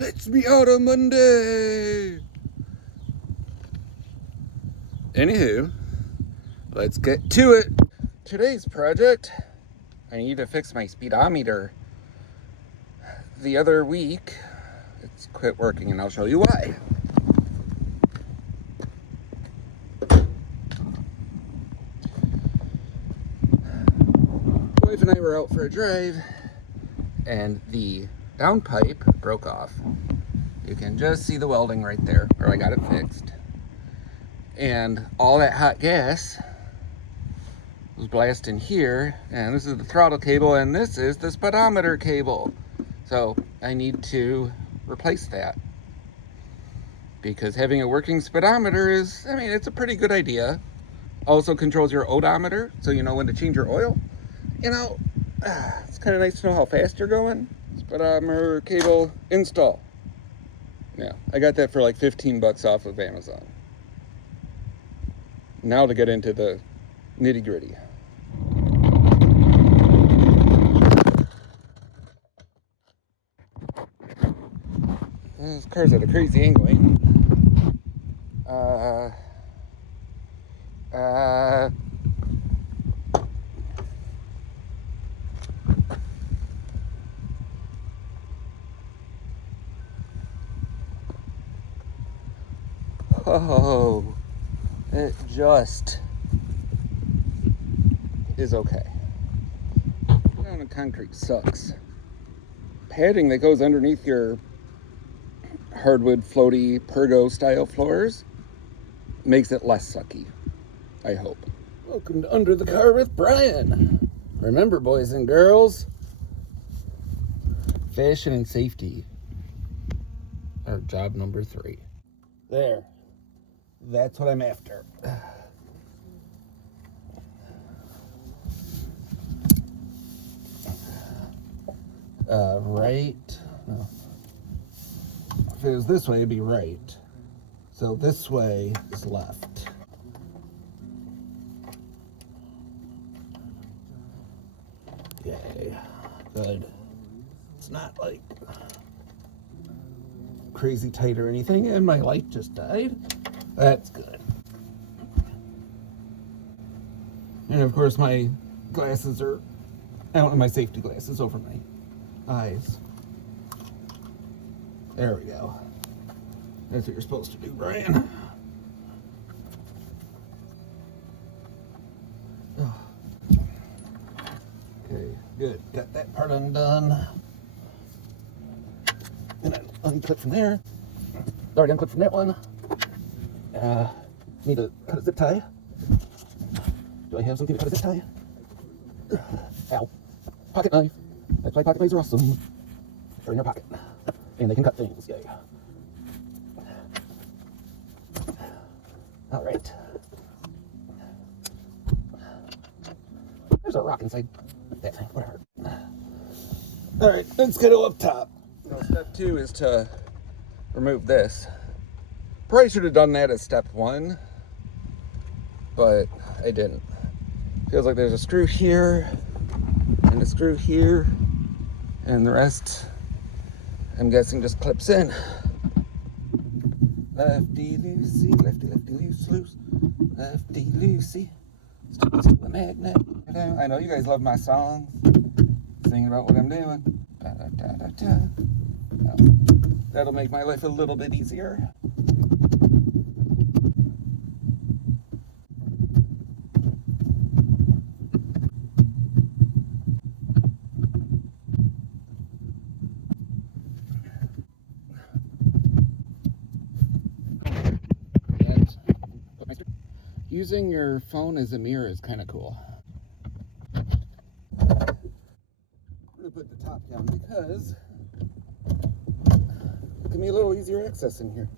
It's me out on Monday. Anywho, let's get to it. Today's project, I need to fix my speedometer. The other week, it's quit working and I'll show you why. Wife and I were out for a drive and the downpipe broke off. You can just see the welding right there, where I got it fixed. And all that hot gas was blasting here, and this is the throttle cable, and this is the speedometer cable. So I need to replace that, because having a working speedometer is, I mean, it's a pretty good idea. Also controls your odometer, so you know when to change your oil. You know, it's kind of nice to know how fast you're going. Speedometer cable install. Yeah, I got that for like 15 bucks off of Amazon. Now to get into the nitty gritty. This car's at a crazy angle. Oh, it just is okay. Down in concrete sucks. Padding that goes underneath your hardwood floaty pergo style floors makes it less sucky, I hope. Welcome to Under the Car with Brian. Remember, boys and girls, fashion and safety are job number 3. There. That's what I'm after. Right. No. If it was this way, it'd be right. So this way is left. Yay. Good. It's not like crazy tight or anything, and my light just died. That's good. And of course my glasses are, I don't have my safety glasses over my eyes. There we go. That's what you're supposed to do, Brian. Okay, good. Got that part undone. And then unclip from there. Already unclipped from that one. Need to cut a zip tie. Do I have something to cut a zip tie? Ow. Pocket knife. That's why pocket knives are awesome. They're in your pocket. And they can cut things. Yay. Alright. There's a rock inside that thing. Whatever. Alright, let's go up top. So step 2 is to remove this. Probably should have done that as step 1, but I didn't. Feels like there's a screw here and a screw here, and the rest, I'm guessing, just clips in. Lefty loosey, lefty loose loose, lefty loosey, stick it to a magnet. I know you guys love my songs, singing about what I'm doing. Da-da-da-da-da. That'll make my life a little bit easier. Using your phone as a mirror is kind of cool. I'm going to put the top down because it can be a little easier access in here.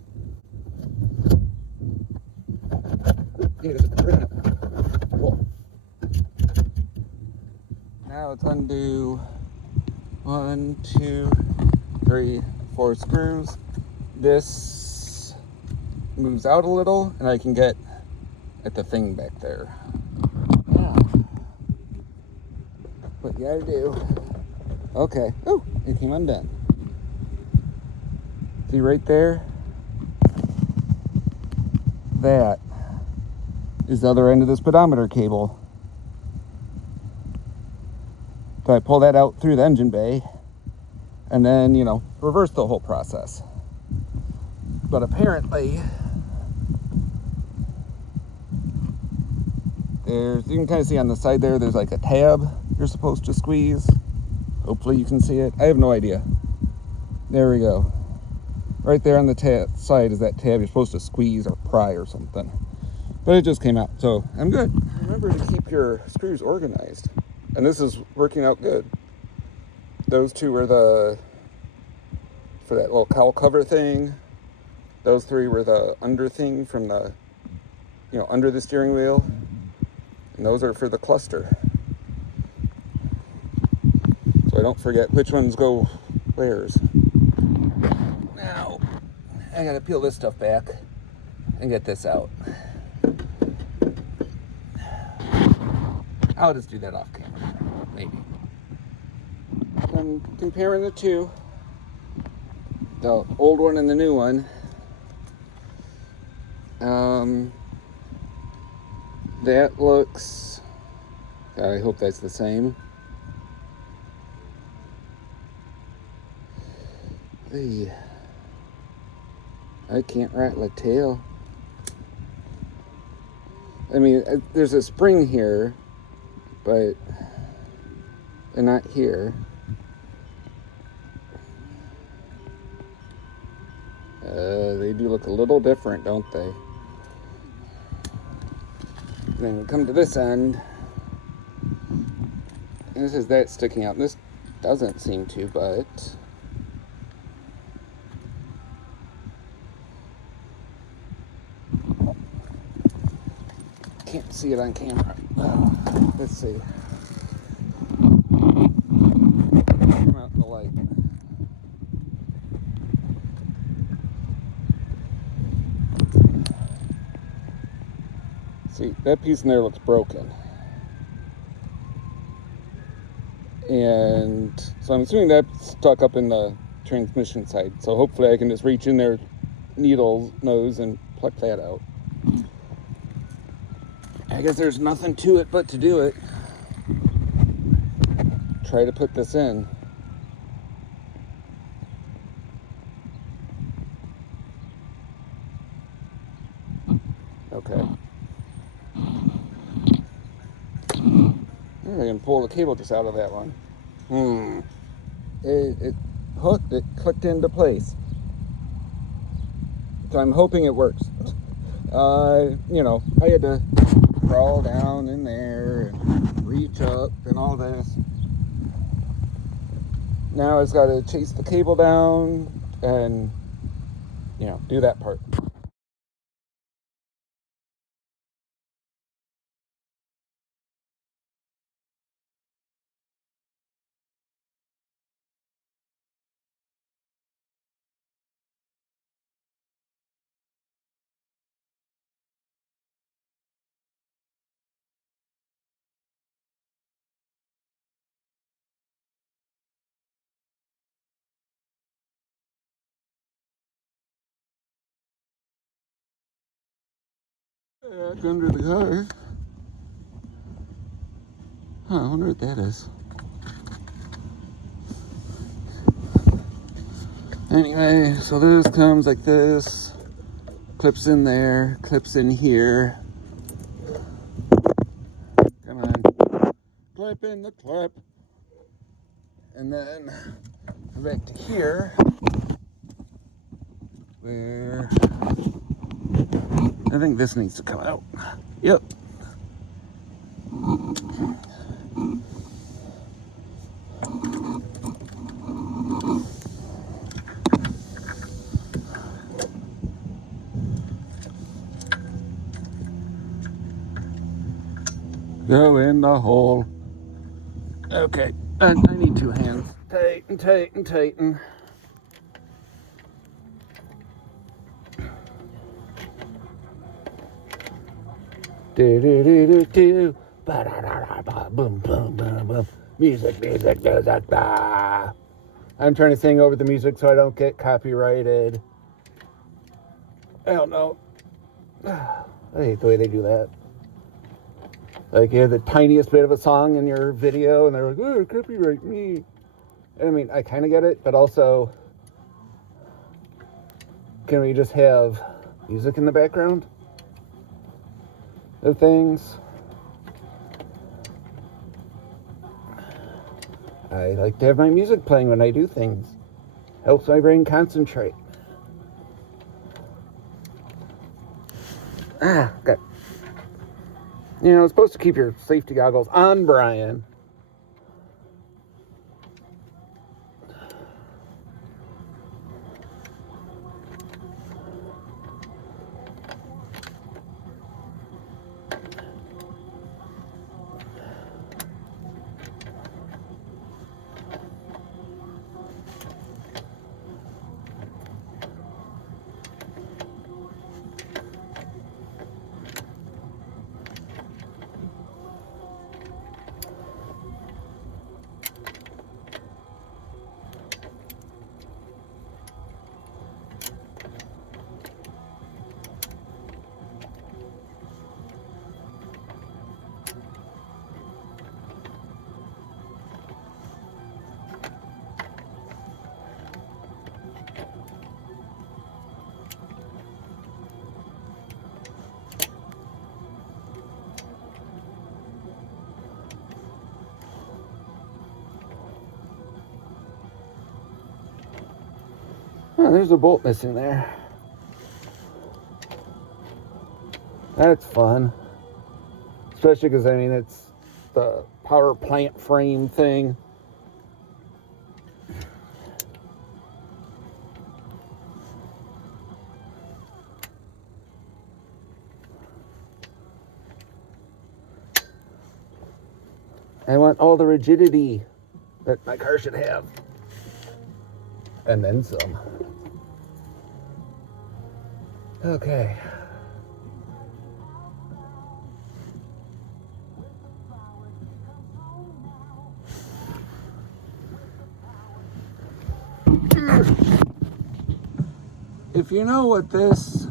Whoa. Now it's undo 1, 2, 3, 4 screws. This moves out a little and I can get at the thing back there. Now, what you gotta do, okay, oh, it came undone. See right there? That is the other end of the speedometer cable. So I pull that out through the engine bay and then, reverse the whole process. But apparently, you can kind of see on the side there's like a tab you're supposed to squeeze. Hopefully you can see it. I have no idea. There we go. Right there on the side is that tab you're supposed to squeeze or pry or something. But it just came out, so I'm good. Remember to keep your screws organized. And this is working out good. Those two were for that little cowl cover thing. Those three were the under thing from the, under the steering wheel. And those are for the cluster. So I don't forget which ones go where's. Now, I gotta peel this stuff back and get this out. I'll just do that off camera, maybe. I'm comparing the two, the old one and the new one. That looks, I hope that's the same. Hey, I can't rattle a tail. I mean, there's a spring here, but they're not here. They do look a little different, don't they? Then we come to this end, and this is that sticking out. This doesn't seem to, but can't see it on camera. Let's see. Come out in the light. See, that piece in there looks broken. And so I'm assuming that's stuck up in the transmission side. So hopefully I can just reach in there, needle nose, and pluck that out. I guess there's nothing to it but to do it. Try to put this in. Okay. I can pull the cable just out of that one. It hooked, it clicked into place. So I'm hoping it works. I had to crawl down in there and reach up and all this. Now I've got to chase the cable down and, do that part. Back under the car. I wonder what that is. Anyway, so this comes like this. Clips in there, clips in here. Come on. Clip in the clip. And then back to here. Where I think this needs to come out. Yep. Go in the hole. Okay, I need two hands. Tighten, tighten, tighten. Do do do do do. Ba da da da ba. Boom boom boom boom. Music, music, music. Ba. I'm trying to sing over the music so I don't get copyrighted. I don't know. I hate the way they do that. Like, you have the tiniest bit of a song in your video, and they're like, oh, copyright me. I mean, I kind of get it, but also, can we just have music in the background of things? I like to have my music playing when I do things. Helps my brain concentrate. Okay. You know, it's supposed to keep your safety goggles on, Brian. Oh, there's a bolt missing there. That's fun. Especially because, I mean, it's the power plant frame thing. I want all the rigidity that my car should have. And then some. Okay. If you know what this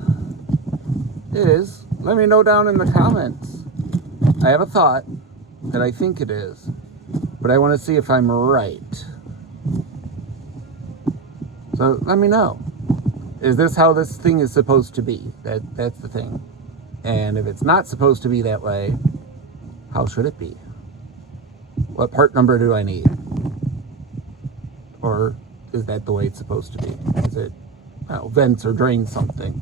is, let me know down in the comments. I have a thought that I think it is, but I want to see if I'm right. So let me know. Is this how this thing is supposed to be? That's the thing. And if it's not supposed to be that way, how should it be? What part number do I need? Or is that the way it's supposed to be? Is it vents or drains something?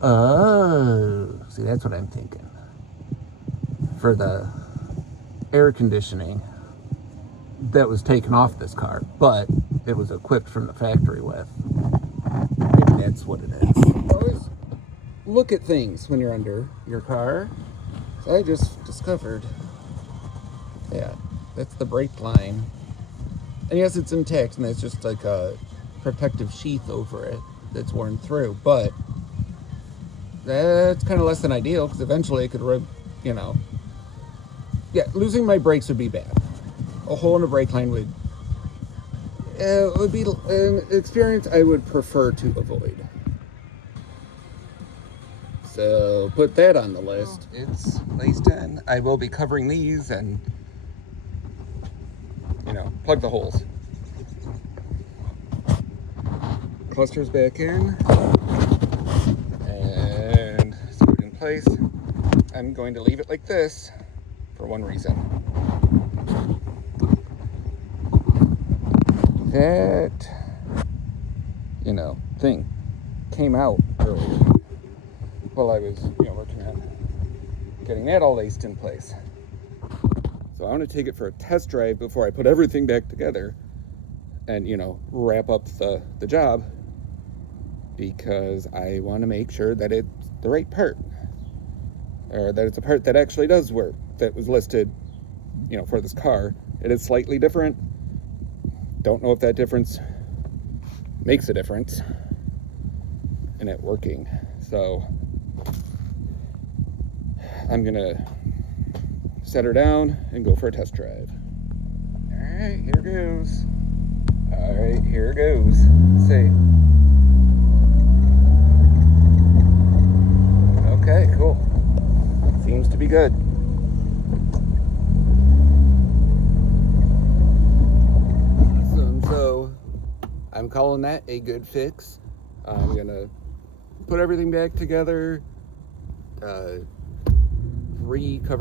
Oh, see, that's what I'm thinking. For the air conditioning that was taken off this car, but it was equipped from the factory with. Maybe that's what it is. Always look at things when you're under your car. So I just discovered, yeah, that's the brake line. And yes, it's intact, and there's just like a protective sheath over it that's worn through, but that's kind of less than ideal, because eventually it could, you know, yeah, losing my brakes would be bad. A hole in a brake line would be an experience I would prefer to avoid. So put that on the list. It's laced in. I will be covering these and, you know, plug the holes. Cluster's back in and screwed in place. I'm going to leave it like this for one reason. That, you know, thing came out earlier while I was, you know, working on getting that all laced in place. So I want to take it for a test drive before I put everything back together and, you know, wrap up the job, because I want to make sure that it's the right part, or that it's a part that actually does work, that was listed, you know, for this car. It is slightly different. Don't know if that difference makes a difference in it working. So I'm gonna set her down and go for a test drive. All right, here goes. All right, here goes. Let's see. Okay, cool. Seems to be good. Awesome. So I'm calling that a good fix. I'm gonna put everything back together, cover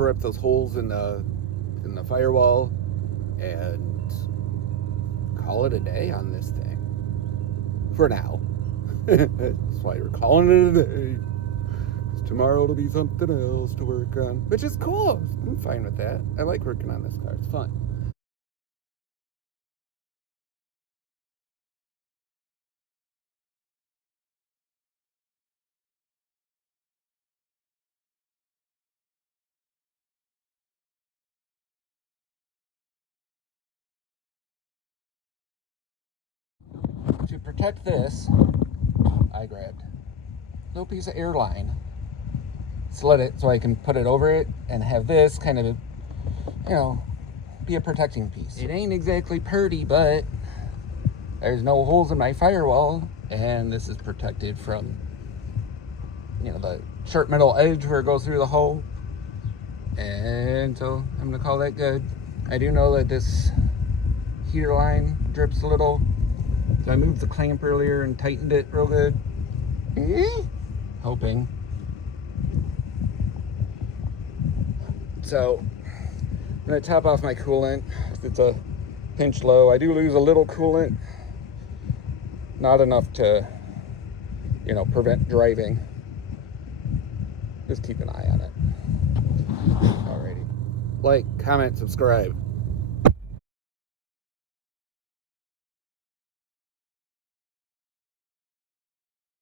up those holes in the firewall, and call it a day on this thing. For now. That's why we're calling it a day. Tomorrow it'll be something else to work on, which is cool. I'm fine with that. I like working on this car. It's fun. To protect this, I grabbed a little piece of airline, slid it so I can put it over it and have this kind of, be a protecting piece. It ain't exactly pretty, but there's no holes in my firewall, and this is protected from, the sharp metal edge where it goes through the hole. And so I'm gonna call that good. I do know that this heater line drips a little, so I moved the clamp earlier and tightened it real good. Hoping. So I'm gonna top off my coolant. It's a pinch low. I do lose a little coolant, not enough to, prevent driving. Just keep an eye on it. Alrighty. Like, comment, subscribe.